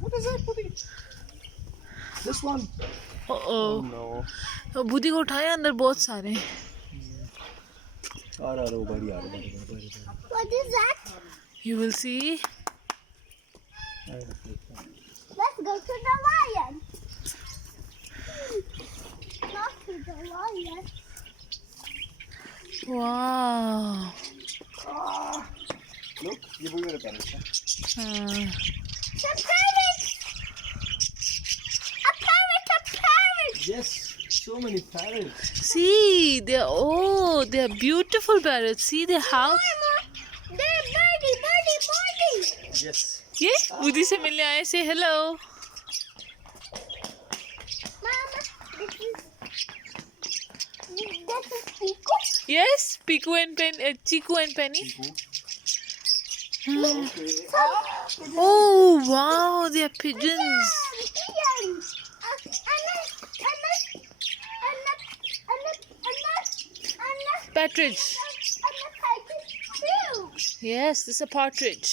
What is that, Buddy? This one. Oh No. तो बुद्धि को उठाया अंदर बहुत सारे buddy. What is that? you will see Let's go to the lion. Not to the lion. wow Look, ये वही वाला parrot है. The parrot. A parrot. A parrot. Yes, so many parrots. see they are beautiful parrots see their house They're birdie. Yes. ये बुद्धि से मिलने आए से hello Mama, this is Pico. yes Piku and Chiku and Penny oh wow they are pigeons partridge yes this is a partridge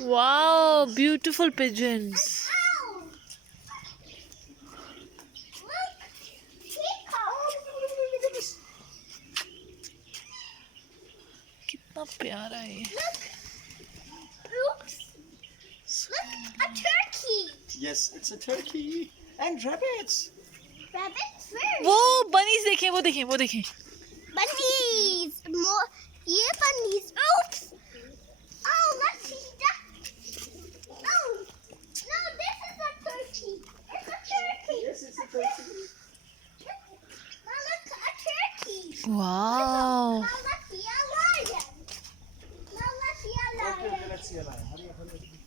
wow beautiful pigeons कितना प्यारा है Oops. Look, a turkey. Yes, it's a turkey and rabbits. Rabbits first. वो bunnies देखें वो देखें Bunnies. More. Yeah, bunnies. Oops. Oh, let's see that. Oh, no, this is a turkey. It's a turkey. Yes, it's a turkey. Now look, a turkey. wow Now let's see a lion. Now let's see a lion. Okay, let's see a lion. Hurry up.